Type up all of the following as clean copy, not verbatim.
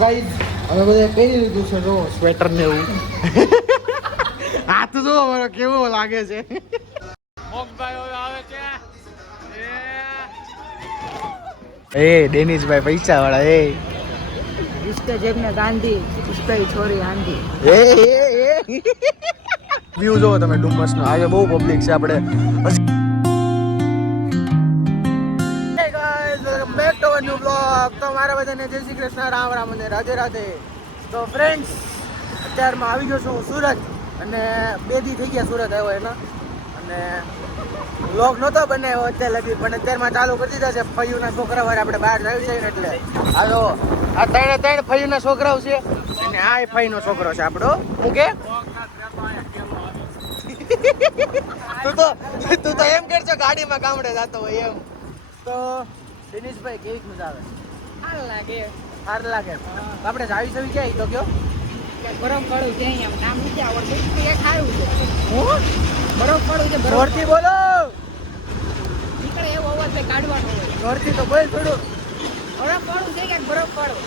Guys અમે બધા પહેરી લીધું છે જો સ્વેટર ને એવું. હાથ જો અમારો કેવો લાગે છે. મોગભાઈ આવે છે એ ડેનિશભાઈ પૈસા વાળા એ इसके जेब में गांधी उस पे छोरी आंधी. એ વ્યૂ જો તમે ડુમસ નો આજે બહુ પબ્લિક છે આપણે. Hey guys, welcome back to our new vlog. તો મારા બધાને જય શ્રી કૃષ્ણ, રામ રામ અને રાધે રાધે. તો ફ્રેન્ડ્સ અત્યારમાં આવી ગયો છું હું સુરત અને 2 દી થઈ ગયા સુરત આવ્યો એના અને વ્લોગ નહોતો બનાવ્યો અત્યારે લગી પણ અત્યારમાં ચાલુ કરી દીધા છે. ફયુના છોકરા વાળા આપણે બહાર જાય છે ને એટલે હાલો આ ત્રણ ફયુના છોકરાઓ છે અને આ ફઈનો છોકરો છે આપણો. હું કે તું તો એમ કરજો ગાડીમાં ગામડે જતો હોય એમ. તો દિનેશભાઈ કેવી મજા આવે? સાર લાગે આપણે જાવી સવી ક્યાં તો કયો બરફ પડું છે અહીંયા નામ નથી આવડતું એ ખાયું છે. હું બરફ પડું છે બરફ જોરથી બોલો નીકળે એવો અવાજ છે કાઢવાનો હોય. જોરથી તો બોલ થોડું. બરફ પડું છે કે બરફ પડું.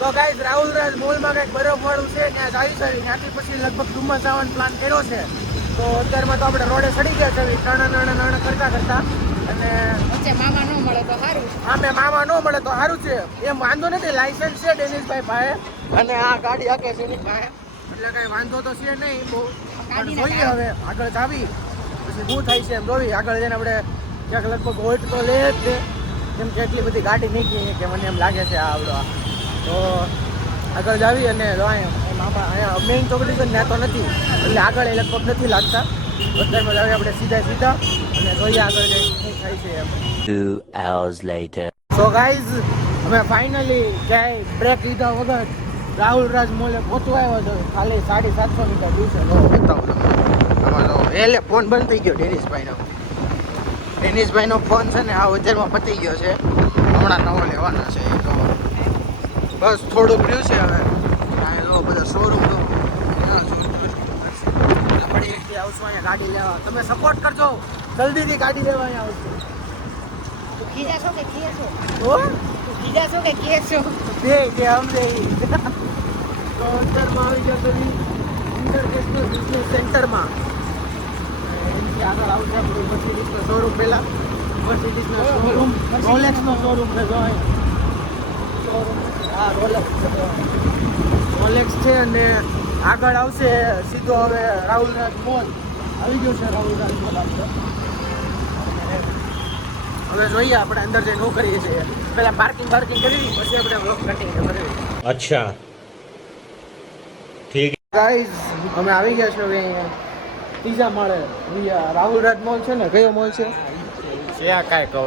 તો ગાઈસ રાહુલ રાજ મોલમાં કંઈક બરફ વાળું છે ત્યાં જાવી સવી ત્યાંથી પછી લગભગ ડુમસ જવાનો પ્લાન કર્યો છે. તો અત્યારમાં તો આપણે રોડે ચડી ગયા છે નણ કરતા અને વચ્ચે મામા ન મળે તો સારું. હા મેં મામા ન મળે તો સારું છે એમ વાંધો નથી. લાયસન્સ છે ડેનિશભાઈ પાસે અને આ ગાડી આકે છે એની પાસે એટલે કઈ વાંધો તો છે નહીં બહુ. પણ જોઈએ હવે આગળ જાવી પછી શું થાય છે એમ જોવી. આગળ જઈને આપણે ક્યાંક લગભગ હોલ્ટ તો લે જ છે કેમ કે એટલી બધી ગાડી નીકળી કે મને એમ લાગે છે આવડો. તો આગળ જાવી અને અહીંયા મેઇન ચોકડી છે ત્યાં તો નથી એટલે આગળ એ લગભગ નથી લાગતા. અત્યારમાં જાવી આપણે સીધા અને જોઈએ આગળ જઈ શું થાય છે એમ. 2 hours later. સો ગાઈઝ અમે ફાઇનલી ક્યાંય બ્રેક લીધા વગર રાહુલ રાજ મોલે પહોંચવા આવ્યો છે. ખાલી 750 મીટર દૂર છે. બતાવું તમને આમાં જો એટલે ફોન બંધ થઈ ગયો ડેનિશભાઈનો ફોન છે ને આ હોટલમાં પતી ગયો છે. હમણાં નવો લેવાના છે તો બસ થોડુંક રહ્યું છે હવે. અહીંયા જો બધા શોરૂમ આપણે આવશું અહીંયા ગાડી લેવા. તમે સપોર્ટ કરજો જલ્દીથી ગાડી લેવા અહીંયા આવશું. ખીજા છો કે ખીએ છો? ઓ ખીજા છો કે ખીએ છો? બે અમને તો અંતરમાં આવી જતો ઇન્ટરનેશનલ બિઝનેસ સેન્ટરમાં એનાથી આગળ આવશે આપણું મર્સિડીઝનો શોરૂમ. પહેલાં મર્સિડીઝનો શોરૂમ રોલેક્સનો શોરૂમ છે જો શોરૂમ. હા રોલેક્સ છે અને આગળ આવશે સીધો હવે રાહુલ રાજ મોલ આવી ગયો છે. રાહુલ રાજ મોલ આપણે હવે જોઈએ આપણે અંદર જઈને શું કરીએ છીએ. પહેલા પાર્કિંગ કરી પછી આપણે વ્લોગ કટિંગ કરીએ. અચ્છા ઠીક. ગાઈઝ અમે આવી ગયા છે હવે અહીંયા ત્રીજા માળે રાહુલ રાજ મોલ છે ને. કયો મોલ છે? ક્યાં કાંઈ કહો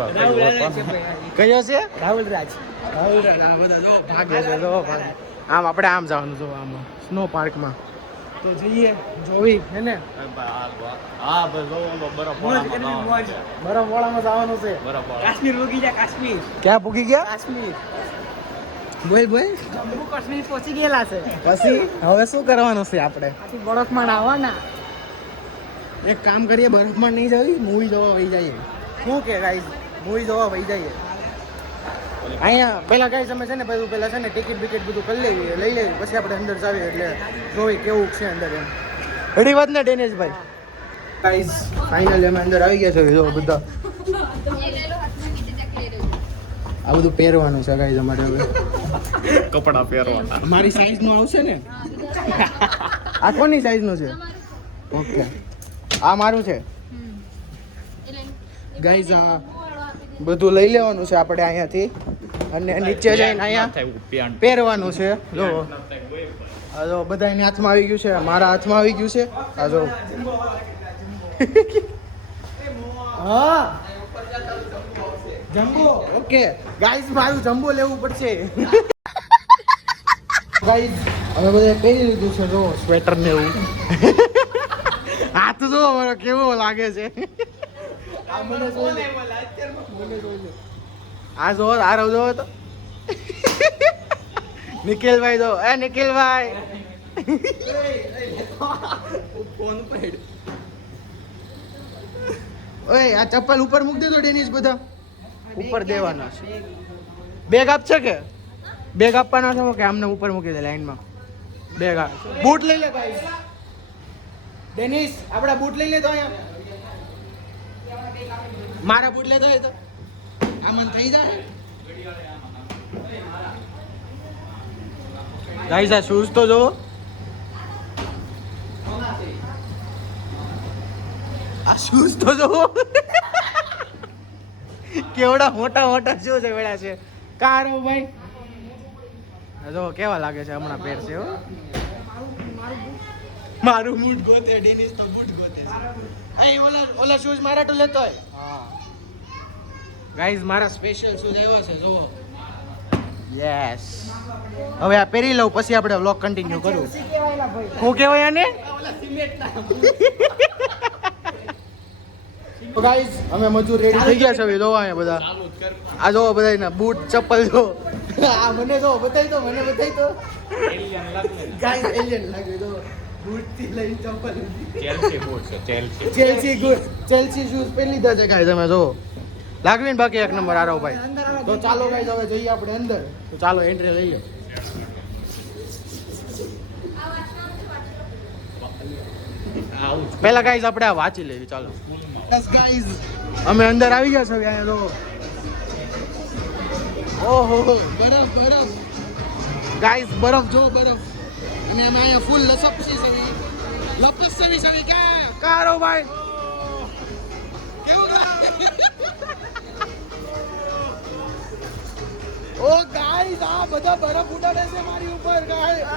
કયો છે? રાહુલ રાજ. આ બધા જો ભાગે છે જો ભાગે. આમ આપણે આમ જવાનું જો આમાં સ્નો પાર્કમાં તો જઈએ જોવી હે ને. હા બરફ બરફવાળામાં જવાનું છે. કાશ્મીર પૂગી જા કાશ્મીર. ક્યાં પૂગી ગયા? કાશ્મીર બોલ જમ્મુ કાશ્મીર પહોંચી ગયેલા છે. પછી હવે શું કરવાનું છે આપણે? આથી બરફમાં નાહવાના. એક કામ કરીએ બરફમાં નહીં જવી મૂવી જોવા વહી જઈએ. શું કે ગાઈઝ મૂવી જોવા વહી જઈએ અહીંયા પહેલાં ગાઈઝ અમે છે ને બધું પહેલાં છે ને ટિકિટ બિકિટ બધું કરી લઈ લેવી પછી આપણે અંદર જાવીએ એટલે જોઈ કેવું છે અંદર એમ. એડી વાત ને ડેનિશભાઈ. ગાઈઝ ફાઇનલી અમે અંદર આવી ગયા છે. જો બધા આ બધું પહેરવાનું છે ગાઈઝ અમારે હવે કપડા પહેરવાના. મારી સાઈઝનું આવશે ને? આ કોની સાઈઝનું છે? ઓકે આ મારું છે ગાઈઝ. આ બધું લઈ લેવાનું છે આપણે અહીંયાથી અને નીચે જઈને અહીંયા પહેરવાનું છે. જો આ જો બધા એની હાથમાં આવી ગયું છે. મારા હાથમાં આવી ગયું છે. આ જો હા જમ્બો. ઓકે ગાઈઝ મારું જમ્બો લેવું પડશે. ગાઈઝ અમે બધા પહેરી લીધું છે જો સ્વેટર ને એવું. હાથ જો અમારો કેવો લાગે છે. આ મને જોઈ આ જો આરો જો તો નિખિલભાઈ જો એ નિખિલભાઈ ફોન પેડ. ઓય આ ચપ્પલ ઉપર મૂક દેજો ડેનિશ. બધા ઉપર દેવાના છે. બેગ આપ છે કે બેગ આપવાનો છે કે આમને ઉપર મૂકી દે લાઈનમાં બેગ બૂટ લઈ લે ભાઈ ડેનિસ આપડા બૂટ લઈ લે તો અહીંયા મારા બૂટ લેતો હોય તો આ મન થઈ જાય ગાઈસ આ શૂઝ તો જો આ શૂઝ તો જો કેવડા મોટા મોટા શૂઝ વેડા છે કારો ભાઈ જો કેવા લાગે છે હમણાં પહેર છે હો મારું બૂટ ગોતે ડીનિસ તો બૂટ ગોતે અહીં ઓલા શૂઝ મારા તો લેતો હોય હા ગાઈઝ મારા સ્પેશિયલ શૂઝ આવ્યા છે જોવો યસ હવે આ પહેરી લઉં પછી આપણે વ્લોગ કન્ટિન્યુ કરું શું કહેવાય આને તો ગાઈઝ અમે મજૂર રેડી થઈ ગયા છે હવે જોવા અહીંયા બધા આ જોવો બધાના બૂટ ચપ્પલ જો આ મને જો બતાવી દો મને બતાવી દો ગાઈઝ એલિયન લાગે જો બૂટ થી લઈને ચપ્પલ ચેલ્સી બૂટ છે ચેલ્સી શૂઝ પહેરી લીધા છે ગાઈઝ તમે જો લાગવી ને બાકી એક નંબર આરો ભાઈ તો ચાલો ગાઈઝ હવે જઈએ આપણે અંદર તો ચાલો એન્ટ્રી લઈએ પહેલા ગાઈઝ આપણે આ વાંચી લેવી ચાલો બસ ગાઈઝ અમે અંદર આવી ગયા છે અહીંયા જો ઓહો બરફ બરફ ગાઈઝ બરફ જો બરફ અને અમે અહીંયા ફૂલ લસપસી છે કારો ભાઈ કેવું ઓ ગાઈસ આ બધા બરફ ઉડાડે છે મારી ઉપર ગાઈસ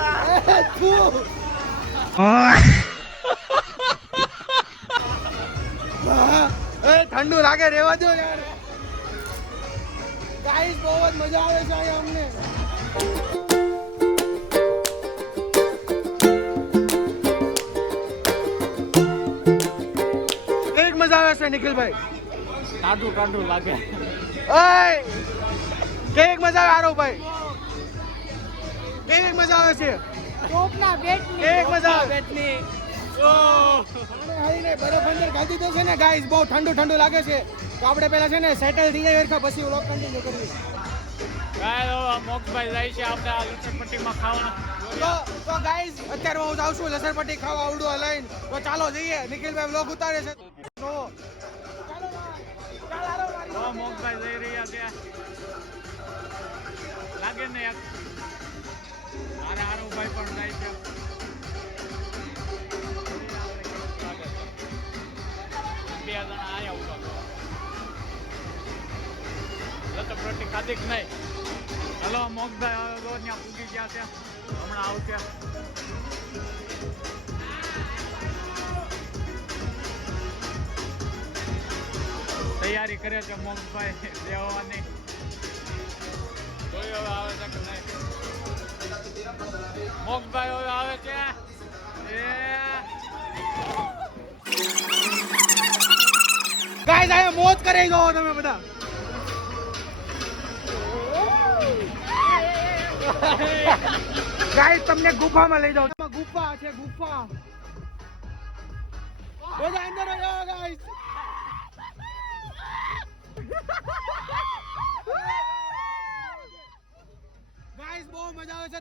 એ ઠંડુ લાગે રેવા દો યાર ગાઈસ બહુ જ મજા આવે છે અહીંયા અમને એક મજા આવે છે નિખિલભાઈ કાદુ કાદુ લાગે ઓય કેક મજા આવે આરો ભાઈ કેક મજા આવે છે ટોપના બેટની કેક મજા આવે બેટની હારી ને બરફ અંદર ગાડી દે છે ને ગાઈસ બહુ ઠંડુ ઠંડુ લાગે છે તો આપણે પહેલા છે ને સેટલ થઈ જાય એટલે પછી વ્લોગ કન્ટિન્યુ કરીએ ગાય મોક્ષભાઈ જાય છે આપણે આ લસણપટ્ટીમાં ખાવાના તો ગાઈસ અત્યારે હું જાઉં છું લસણપટ્ટી ખાવા આવડું લઈને તો ચાલો જઈએ નિખિલભાઈ વ્લોગ ઉતારે છે તો મોક્ષભાઈ જઈ રહ્યા છે લાગે ને એક મારે આરોભાઈ પણ જાય છે બે જણા આયા ઉભા લસણપટ્ટી ખાધી કે નહીં હલો મોક્ષભાઈ હવે તો ત્યાં પૂગી ગયા છે હમણાં આવશે તૈયારી કરે છે મોક્ષભાઈ દેવાની કોઈ હવે આવે છે કે નહીં મોક્ષભાઈ હવે આવે છે ગાઈસ આયા મોજ કરે જો તમે બધા ગાઈસ તમને ગુફામાં લઈ જાઉં ગુફા છે ગુફા બધા અંદર આવો ગાઈસ ગાઈસ બહુ મજા આવે છે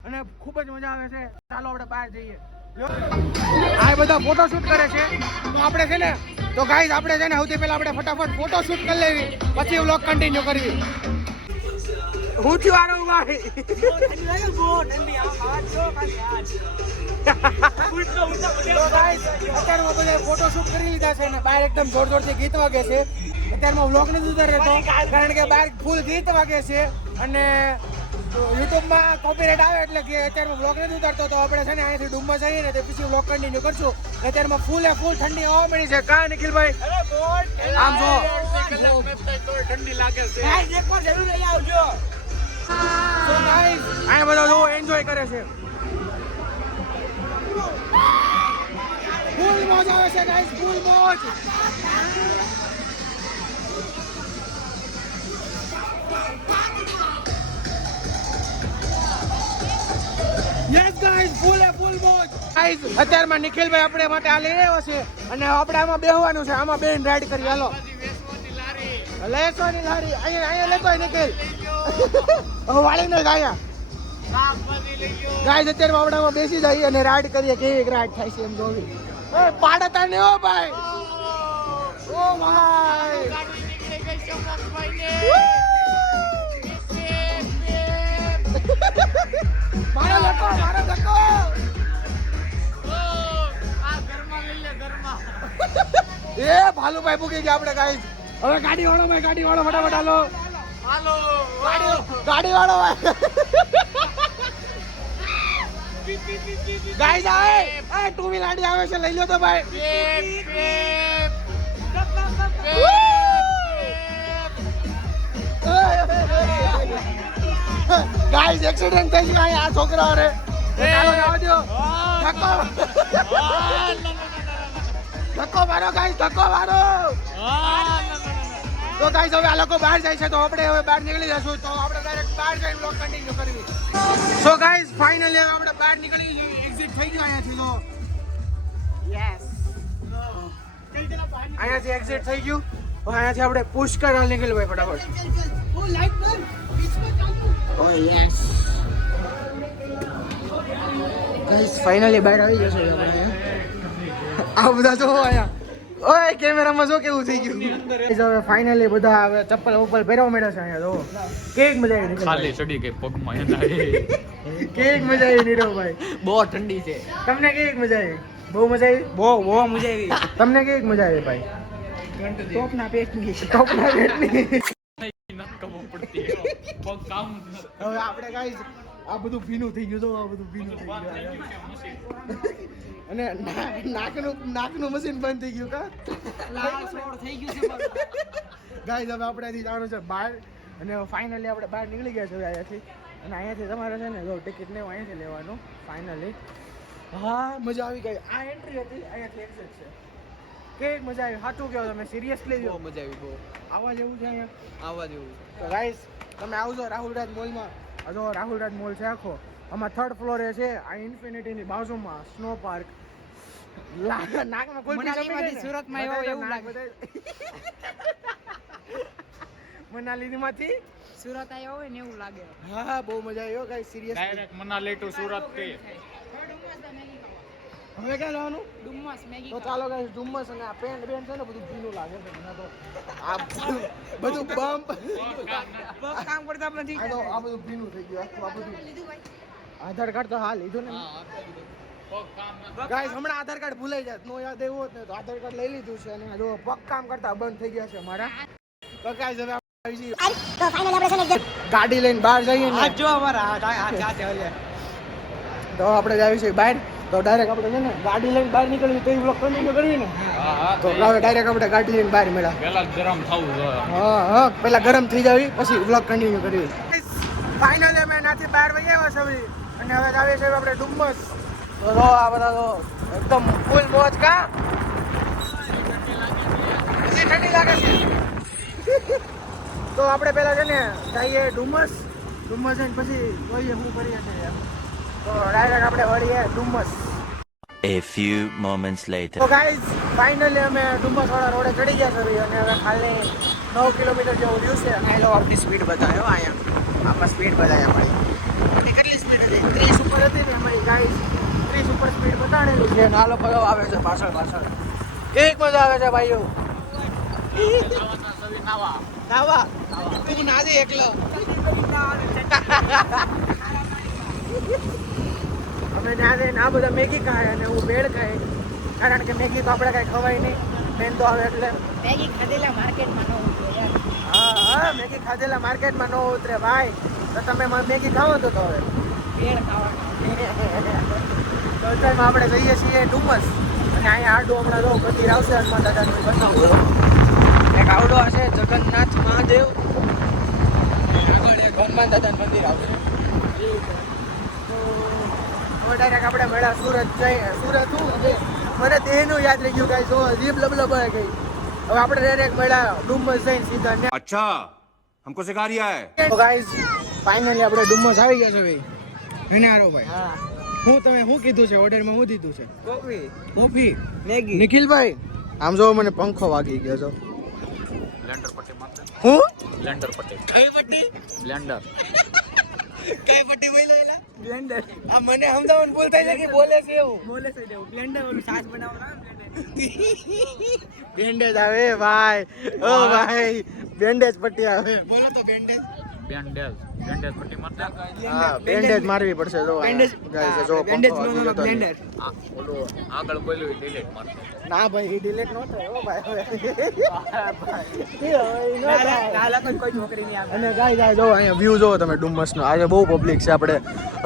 અને ખૂબ જ મજા આવે છે ચાલો આપણે બહાર જઈએ આ બધા ફોટો શૂટ કરે છે તો આપણે છે ને તો ગાઈસ આપણે છે ને સૌથી પહેલા આપણે ફટાફટ ફોટો શૂટ કરી લેવી પછી વ્લોગ કન્ટિન્યુ કરવી હું છું આરો ભાઈ અત્યારમાં બધા ફોટો શૂટ કરી લીધા છે ને બહાર એકદમ જોર જોરથી ગીત વાગે છે અત્યારમાં વ્લોગ નથી ઉતારતો કારણ કે બહાર ફૂલ ગીત વાગે છે અને યુટ્યુબમાં કોપીરાઇટ આવે એટલે કે અત્યારમાં વ્લોગ નથી ઉતારતો તો આપણે છે ને અહીંથી ડુમ્મસ જઈએ ને તે પછી વ્લોગ કન્ટિન્યુ કરશું અત્યારમાં ફૂલ ઠંડી હવા મળી છે કા નિખિલભાઈ આમ જો ઠંડી લાગે છે એકવાર જરૂર લઈ આવજો So guys, આ બધા લોકો એન્જોય કરે છે ફૂલ મોજ આવે છે ગાઈસ ફૂલ મોજ યસ ગાઈસ ફૂલ મોજ ગાઈસ અત્યારમાં નિખિલભાઈ આપણે માટે આ લઈ આવ્યો છે અને આપણે આમાં બેહવાનું છે આમાં બેન રાઈડ કરી હાલો લેસોની લારી અહીંયા લેતો નિખિલ હવે વાળીને ગાયા ગાય અત્યારે બાવડામાં બેસી જઈએ અને રાઈડ કરીએ કેવી રાઈડ થાય છે એમ જોવી પાડતા ને ઓ ભાઈ ઓ ભાઈ મારો લકો એ ભાલુભાઈ પૂકી ગયા આપણે ગાઈસ હવે ગાડી વાળો ભાઈ ગાડી વાળો ફટાફટ હાલો ગાડી વાળો ભાઈ ગાઈસ આવે એ ટુ વ્હીલ ગાડી આવે છે લઈ લો તો ભાઈ ગાઈસ એક્સિડન્ટ થઈ ગયો આ છોકરા રે ચાલો જવા દો ધક્કો મારો ગાઈસ ધક્કો મારો તો ગાઈસ હવે આ લોકો બહાર જાય છે તો આપણે હવે બહાર નીકળી જશું તો આપણે ડાયરેક્ટ બહાર જઈને બ્લોગ કન્ટિન્યુ કરવી સો ગાઈસ ફાઇનલી આપણે બહાર નીકળી એક્ઝિટ થઈ ગયા અહીંયાથી તો યસ અહીંયાથી એક્ઝિટ થઈ ગયું હવે અહીંયાથી આપણે પુષ્કર નીકળી ભાઈ ફટાફટ ઓ લાઈટ બંધ ઓ યસ ગાઈસ ફાઇનલી બહાર આવી જશે આપણે આ બધા જો અહીંયા ઓય કેમેરામાં જો કેવું થઈ ગયું હવે ફાઇનલી બધા હવે ચપ્પલ ઉપર પહેરવા મળ્યા છે અહીંયા જો કેક મજા આવી ખાલી ચડી ગઈ પગમાં એના કેક મજા આવી નીરવભાઈ બહુ ઠંડી છે. તમને કેક મજા આવી બહુ મજા આવી બહુ મજા આવી. તમને કેક મજા આવી ભાઈ ટોપના પેટની. ટોપના પેટની ખબર પડતી પગ કામ હવે આપણે ગાઈસ આ બધું ભીનું થઈ ગયું તો આ બધું ભીનું થઈ ગયું અને નાકનું મશીન બંધ થઈ ગયું કા લાલ સોળ થઈ ગયું છે મારું. ગાઈસ હવે આપણે અહીંથી જવાનું છે બહાર અને ફાઇનલી આપણે બહાર નીકળી ગયા છે હવે અહીંયાથી અને અહીંયાથી તમારે છે ને જો ટિકિટ ને અહીંયાથી લેવાનું ફાઇનલી હા મજા આવી ગઈ આ એન્ટ્રી હતી અહીંયાથી એક્ઝિટ છે કેક મજા આવી સાચું કહો તમે સિરિયસલી બહુ મજા આવી બહુ. આવા જેવું છે અહીંયા આવવા જેવું. તો ગાઈસ તમે આવજો રાહુલરાજ મોલમાં આ જો રાહુલરાજ મોલ છે આખો આમાં 3rd ફ્લોરે છે આ ઇન્ફિનિટીની બાજુમાં સ્નો પાર્ક નાકમાં કોઈ મનાલીમાંથી સુરતમાં આવ્યો એવું લાગે. મનાલીમાંથી સુરત આવ્યો હોય ને એવું લાગે. હા બહુ મજા આવી guys seriously direct Manali to Surat થી હવે ક્યાં જવાનું ડુમ્મસ મેગી તો ચાલો ગાઈસ ડુમ્મસ અને આ પેન્ટ છે ને બધું ભીનું લાગે છે મને તો આ બધું બમ્પ કામ કરતા નથી. આ બધું ભીનું થઈ ગયું આ બધું આધાર કાર્ડ તો હા લીધું ને ગાઈસ હમણાં આધાર કાર્ડ ભૂલાઈ જાય નો યાદ એવું હોત ને તો આધાર કાર્ડ લઈ લીધું છે અને જો પગ કામ કરતા બંધ થઈ ગયા છે મારા તો ગાઈસ હવે ગાડી લઈને બહાર જઈએ ને જો અમારા હાથ તો આપણે જાવી છે બહાર તો ડાયરેક્ટ આપણે છે ને ગાડી લઈને બહાર નીકળવી તો એ બ્લોક કન્ટિન્યુ કરીએ ને તો હવે ડાયરેક્ટ આપણે ગાડી લઈને બહાર મળ્યા પેલા ગરમ થવું જોઈએ હા પેલા ગરમ થઈ જાવી પછી બ્લોગ કન્ટિન્યુ કરવી ફાઇનલી અમે નાથી બહાર વહી આવ્યા છે અને હવે જાવીએ છીએ આપણે ડુમ્મસ તો જો આ બધા તો એકદમ ફૂલ મોજ કા હજી ઠંડી લાગે છે તો આપણે પહેલા છે ને જઈએ ડુમ્મસ જઈને પછી જોઈએ શું કરીએ છીએ તો ડાયરેક્ટ આપણે વળીએ Dumas A few moments later. તો ગાઈઝ ફાઇનલી અમે ડુમ્મસ વાળા રોડે ચડી ગયા છે અને હવે ખાલી 9 કિલોમીટર જેવું રહ્યું છે અને લો આપણી સ્પીડ બતાવ્યો અહીંયા આપણે સ્પીડ બતાવ્યા ભાઈ કેટલી સ્પીડ હતી 30 ઉપર હતી ને અમારી ગાઈઝ 30 ઉપર સ્પીડ બતાડેલું છે અને આ લોકો આવે છે પાછળ કેક મજા આવે છે ભાઈઓ નાવા તું નાજે એકલો અમે ત્યાં જઈને આ બધા મેગી ખાય અને હું ભેળ ખાય કારણ કે મેગી તો આપણે કાંઈ ખવાય નહીં મેન તો આવે એટલે મેગી ખાધેલા માર્કેટમાં ન ઉતરે યાર. હા મેગી ખાધેલા માર્કેટમાં ન ઉતરે ભાઈ તો તમે મેગી ખાવો તો હવે ભેળ ખાવાનું. તો અત્યારમાં આપણે જઈએ છીએ ડુમસ અને અહીંયા આડો હમણાં જો મંદિર આવશે હનુમાન દાદાનું બતાવું એક આવડો હશે જગન્નાથ મહાદેવ આગળ એક હનુમાન દાદાનું મંદિર આવશે ડાયરેક્ટ આપણે મળ્યા સુરત શું મને દેહનું યાદ રહી ગયું ગાઈસ જો જીભ લબલબાઈ ગઈ હવે આપણે ડાયરેક્ટ મળ્યા ડુમ્મસ જઈને સીધા अच्छा हमको सिखा रिया है તો ગાઈસ ફાઇનલી આપણે ડુમ્મસ આવી ગયા છે ભાઈ વિનારો ભાઈ હા શું કીધું છે ઓર્ડરમાં શું દીધું છે કોફી મેગી નિખિલભાઈ આમ જો મને પંખો વાગી ગયો છો લેન્ડર પટ્ટી મારશે હું બ્લેન્ડર પટ્ટી. કઈ પટ્ટી? બ્લેન્ડર. કઈ પટ્ટી બોલ્યો એલા? બ્લેન્ડર આ મને અમદાવાદ બોલ થાય છે કે બોલે છે એવું. બોલે છે દેવું બ્લેન્ડર ઓલું છાશ બનાવવાનું બ્લેન્ડર બેન્ડેજ આવે ભાઈ. ઓ ભાઈ બેન્ડેજ પટ્ટી આવે. બોલો તો બેન્ડેજ. બેન્ડેજ. બેન્ડેજ પટ્ટી મારતા. હા બેન્ડેજ મારવી પડશે જો. બેન્ડેજ ગાઈસ જો બેન્ડેજ પંખો હજી જતો નહીં. બ્લેન્ડર આ ઓલું આગળ બોલ્યું ડિલીટ મારતા. ના ભાઈ ઈ ડિલીટ નો થાય હો ભાઈ. ના લોકો કોઈ છોકરી નહીં આવે અને ગાય જો અહીંયા વ્યૂ જોવો તમે ડુમ્મસનો. આજે બહુ પબ્લિક છે. આપણે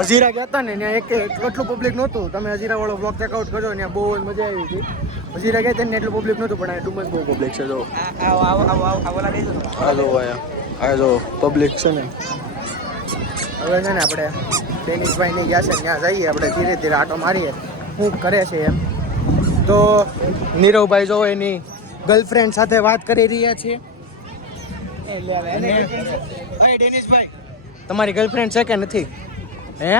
હજીરા ગયા હતા ને ત્યાં એટલું પબ્લિક નહોતું. તમે હજીરા વાળો બ્લોગ ચેકઆઉટ કરજો ને બહુ જ મજા આવી હતી. હજીરા ગયા હતા ને એટલું પબ્લિક નહોતું પણ આ ડુમ્મસ બહુ પબ્લિક છે જો. આવો લઈ દો આ જો આ જો પબ્લિક છે ને. હવે છે ને આપણે ડેનિશભાઈ ને ગયા છે ત્યાં જઈએ આપણે ધીરે ધીરે આટો મારીએ શું કરે છે એમ. તો નીરવભાઈ જો એની ગર્લફ્રેન્ડ સાથે વાત કરી રહ્યા છીએ. ડેનિશભાઈ તમારી ગર્લફ્રેન્ડ છે કે નથી? હે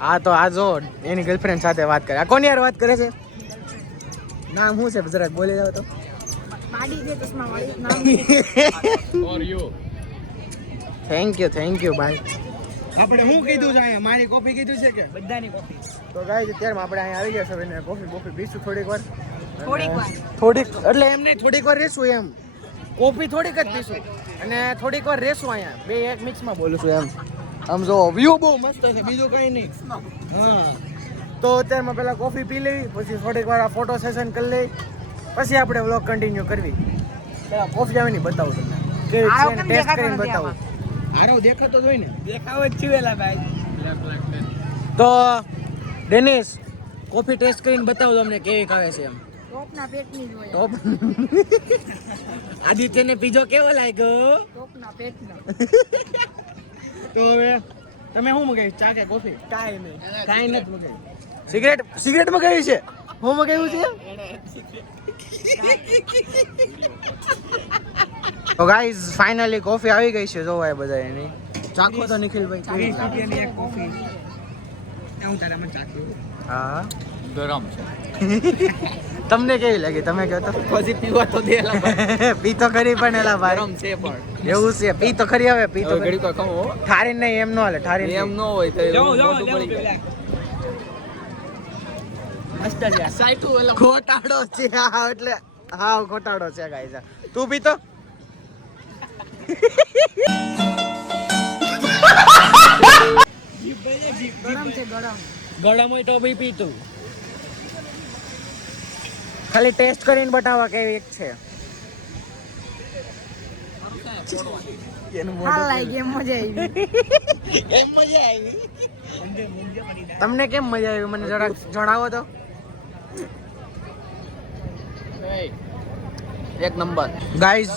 હા તો આ જો એની ગર્લફ્રેન્ડ સાથે વાત કરે. આ કોની યાર વાત કરે છે? નામ શું છે જરાક બોલી જાવ તો. પાડી દે ચશ્મા વાળી નામ ફોર યુ. થેન્ક યુ ભાઈ. આપણે શું કીધું છે અહીંયા? મારી કોફી કીધું છે કે? બધાની કોફી તો ગાઈસ અત્યારમાં આપણે અહીંયા આવી ગયા છે ને કોફી પીશું થોડીક વાર એટલે એમ નહીં થોડીક વાર રહેશું એમ. કોફી થોડીક જ પીશું અને થોડીક વાર રહેશું અહીંયા. બે એક મિક્સમાં બોલું છું એમ. આમ જો વ્યૂ બહુ મસ્ત છે બીજું કંઈ નહીં. હા તો અત્યારમાં પહેલાં કોફી પી લેવી પછી થોડીક વાર આ ફોટો સેશન કરી લઈ પછી આપણે વ્લોગ કન્ટિન્યુ કરવી. પહેલાં કોફી આવીને બતાવું તમને કેવી છે ને ટેસ્ટ કરીને બતાવું. હારો દેખાતો જ હોય ને. દેખાવ જ છુએલા ભાઈ તો ડેનિસ કોફી ટેસ્ટ કરીને બતાવો તમને કેવી ખાવે છે એમ. ટોપના પેટની જ હોય ટોપ આદિત્યને પીજો કેવો લાગ્યો? ટોપના પેટનો તો હવે તમે શું મગાવી ચા કે કોફી? કાઈ નહીં કાંઈ નથી મગાવી. સિગરેટ મગાવી છે? હું મગાવ્યું છે? તો ગાઈઝ ફાઇનલી કોફી આવી ગઈ છે જોવાય બધા એની. ચાખો તો નિખિલભાઈ. 20 રૂપિયાની એક કોફી હું તારા મને ચાખ્યું હા ગરમ છે. તમને કેવી લાગી તમે કહો તો? પછી પીવા તો દે પી તો ખરી પણ એલા ભાઈ ગરમ છે પણ એવું છે. પી તો ખરી હવે પી તો ઘડી કોઈ કહો ઠારી નહીં એમ ન હાલે. ઠારી એમ ન હોય તો મોટું પડી જાય. મસ્ત છે સાઈટુ ઓલો ખોટાડો છે હા એટલે હા ખોટાડો છે ગાઈઝ. તું પી તો ગરમ છે ગરમ ગળમ હોય તો બી પી તું. ખાલી ટેસ્ટ કરીને બતાવવા કેવી એક છે. હા લાગી એમ મજા આવી કેમ મજા આવી? તમને કેમ મજા આવી મને જરાક જણાવો તો. એક નંબર. ગાઈઝ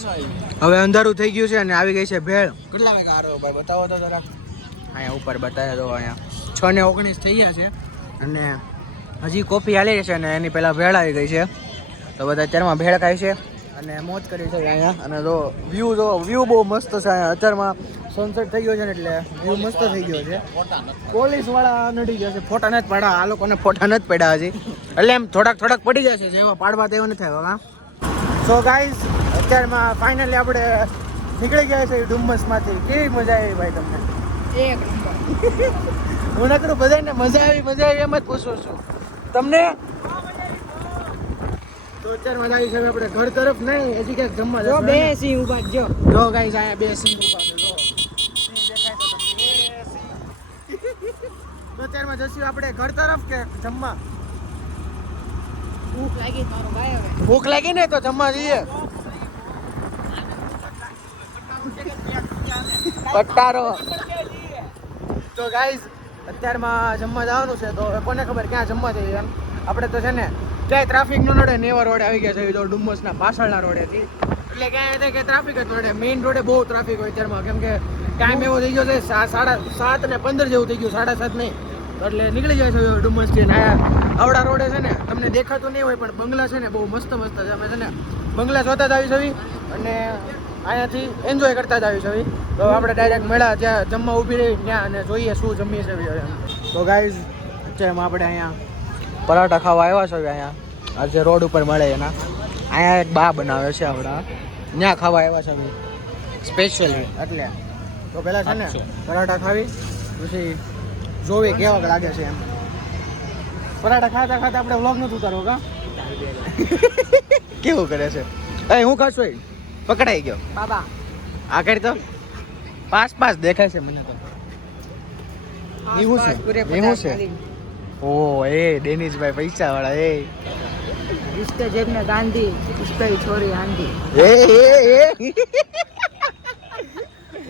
હવે અંધારું થઈ ગયું છે અને આવી ગઈ છે ભેળ. કેટલા વાગે આરો ભાઈ બતાવો તો જરાક. અહીંયા ઉપર બતાવ્યા તો અહીંયા 6:19 થઈ ગયા છે અને હજી કોફી હાલી છે ને એની પહેલા ભેળ આવી ગઈ છે. તો બધા અત્યારમાં ભેળ ખાય છે અને મોજ કરી છે અહીંયા. અને જો વ્યૂ બહુ મસ્ત છે અહીંયા. અત્યારમાં સનસેટ થઈ ગયો છે ને એટલે વ્યૂ મસ્ત થઈ ગયો છે. પોલીસ વાળા નડી ગયા છે. ફોટા નથી પાડ્યા આ લોકોને. ફોટા નથી પડ્યા હજી એટલે એમ થોડાક પડી જશે જેવા પાડવા તેવા નથી થાય હા. સો ગાઈઝ અત્યારમાં ફાઇનલી આપણે નીકળી ગયા છે ડુમ્મસમાંથી. કેવી મજા આવી ભાઈ તમને? એક નંબર હું ના કરું બધાને મજા આવી એમ જ પૂછું છું તમને. તો અત્યારમાં આવી છે આપણે ઘર તરફ નહીં હજી ક્યાંક જમવા જો જશું. બે સી ઉભા જો જો ગાઈઝ અહીંયા બે સિંહ ઊભા છે જો. સિંહ દેખાય તો તમને. બે સિંહ. તો અત્યારમાં જશું આપણે ઘર તરફ કે જમવા? ભૂખ લાગી મારો ભાઈ હવે ભૂખ લાગી ને તો જમવા જઈએ. પટ્ટારો. તો ગાઈઝ અત્યારમાં જમવા જવાનું છે તો કોને ખબર ક્યાં જમવા જઈએ એમ. આપણે તો છે ને ક્યાંય ટ્રાફિક ન નડે ને એવા રોડે આવી ગયા છે તો ડુમ્મસના પાછળના રોડેથી. એટલે ક્યાંય કે ટ્રાફિક જ નડે. મેઇન રોડે બહુ ટ્રાફિક હોય અત્યારમાં કેમ કે ટાઈમ એવો થઈ ગયો છે 7:15 જેવું થઈ ગયું 7:30 નહીં. એટલે નીકળી જાય છે ડુમ્મસથી. ને આવડા રોડે છે ને તમને દેખાતું નહીં હોય પણ બંગલા છે ને બહુ મસ્ત છે. અમે છે ને બંગલા જોતા જ આવી છે અને અહીંયાથી એન્જોય કરતા જ આવી છે. તો આપણે ડાયરેક્ટ મળ્યા ત્યાં જમવા ઊભી રહી ત્યાં અને જોઈએ શું જમીએ છે એમ. તો ગાઈઝ અત્યારમાં આપણે અહીંયા પરાઠા ખાવા આવ્યા છે અહીંયા આજે રોડ ઉપર મળે એના. અહીંયા એક બા બનાવે છે આપણા ત્યાં ખાવા આવ્યા છે. સ્પેશિયલ એટલે તો પહેલાં છે ને પરાઠા ખાવી પછી જોવી કેવા લાગે છે એમ. પરાઠા ખાતા ખાતા આપણે વ્લોગ નથી ઉતારવો કા કેવું કરે છે એ હું ખાશું એ પકડાઈ ગયો બાબા આગળ તો પાસ દેખાય છે મને તો એવું છે એવું છે ઓ એ ડેનિશભાઈ પૈસા વાળા એ रिश्ते जेब में गांधी उस पे छोरी आंधी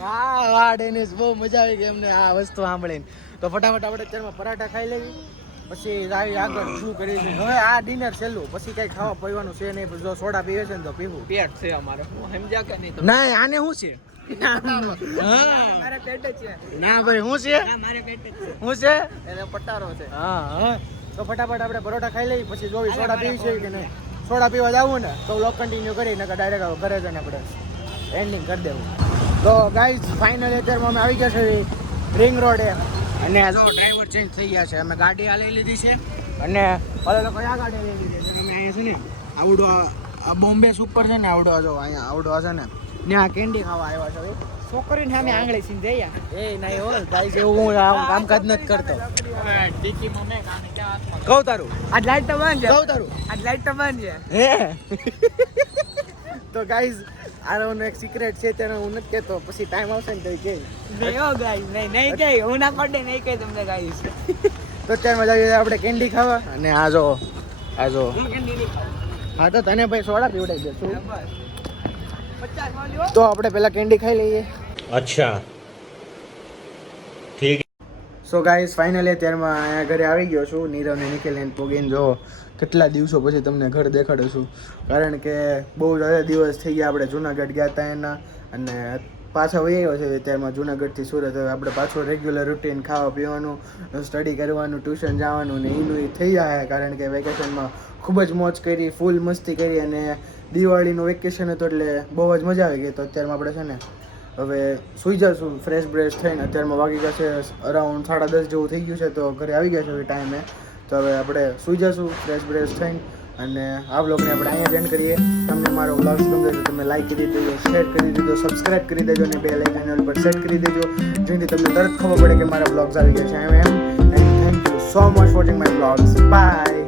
વાહ વાહ ડેનિશ બહુ મજા આવી ગઈ અમને આ વસ્તુ સાંભળીને. તો ફટાફટ આપણે અત્યારમાં પરાઠા ખાઈ લેવી પછી આવી આગળ શું કરીશું. હવે આ ડિનર છેલ્લું પછી કઈ ખાવા પીવાનું છે નહીં. જો સોડા પીવે છે ને તો પીવું. पेट से हमारे હું સમજ્યા કે નહીં ના આને શું છે મારે પેટ જ છે ના ભાઈ શું છે ના મારે પેટ જ છે શું છે એને પટારો છે હા તો ફટાફટ આપણે પરોઠા ખાઈ લઈએ પછી જોવી સોડા પીવી છે કે નહીં. સોડા પીવા જવું ને તો વ્લોગ કન્ટિન્યુ કરી નકર ડાયરેક્ટ ઘરે જઈને આપણે એન્ડિંગ કરી દેવું. તો ગાઈઝ ફાઇનલી અત્યારમાં અમે આવી ગયા છે રિંગ રોડે અને જો ડ્રાઈવર ચેન્જ થઈ ગયા છે. અમે ગાડી આ લઈ લીધી છે અને ઓલા લોકો આ ગાડી લઈ લીધી છે. અમે અહીંયા છે ને આવડો આ બોમ્બે સુપર છે ને આવડો જો અહીંયા આવડો છે ને ત્યાં કેન્ડી ખાવા આવ્યા છે. છોકરીને સામે આંગળી સીન જઈએ એ નહીં હો ગાઈઝ એવું હું કામકાજ નથી કરતો. ડીકીમાં મેં કાને ક્યાં હાથમાં કહું તારું આજ લાઈટ તો બંધ છે કહું તારું આજ લાઈટ તો બંધ છે હે તો ગાઈઝ આનો એક સિક્રેટ છે તેનો હું નથી કહેતો પછી ટાઈમ આવશે ને તો કે નહીં હો ગાઈસ નહીં કે હું ના પડે નહીં કહી તમને ગાઈસ તો અત્યારમાં જઈએ આપણે કેન્ડી ખાવા અને આ જો હા તો તને ભાઈ સોડા પીવડાવી દેશું. 50 માં લ્યો તો આપણે પહેલા કેન્ડી ખાઈ લઈએ. अच्छा ठीक સો ગાઈસ ફાઇનલી અત્યારમાં અહીંયા ઘરે આવી ગયો છું. નીરવને નિખિલને પોગીને જો કેટલા દિવસો પછી તમને ઘર દેખાડું છું કારણ કે બહુ વધારે દિવસ થઈ ગયા આપણે જુનાગઢ ગયા હતા એના અને પાછા વહી આવ્યો છે. અત્યારમાં જુનાગઢથી સુરત હવે આપણે પાછું રેગ્યુલર રૂટીન ખાવા પીવાનું સ્ટડી કરવાનું ટ્યુશન જવાનું ને એનું થઈ જાય કારણ કે વેકેશનમાં ખૂબ જ મોજ કરી ફૂલ મસ્તી કરી અને દિવાળીનું વેકેશન હતું એટલે બહુ જ મજા આવી ગઈ. તો અત્યારમાં આપણે છે ને હવે સૂઈ જશું ફ્રેશ બ્રેશ થઈને. અત્યારમાં વાગી જશે અરાઉન્ડ 10:30 જેવું થઈ ગયું છે તો ઘરે આવી ગયા છે હવે ટાઈમે. તો હવે આપણે સૂઈ જશું ફ્રેશ બ્રેશ થઈને અને આ બ્લોગને આપણે અહીંયા એન્ડ કરીએ. તમને મારો બ્લોગ્સ ગમે તો તમે લાઈક કરી દેજો, શેર કરી દેજો, સબસ્ક્રાઇબ કરી દેજો અને બેલ આઇકન પર સેટ કરી દેજો જેથી તમને તરત ખબર પડે કે મારા બ્લોગ્સ આવી ગયા છે. એમ and thank you so much watching my vlogs. By.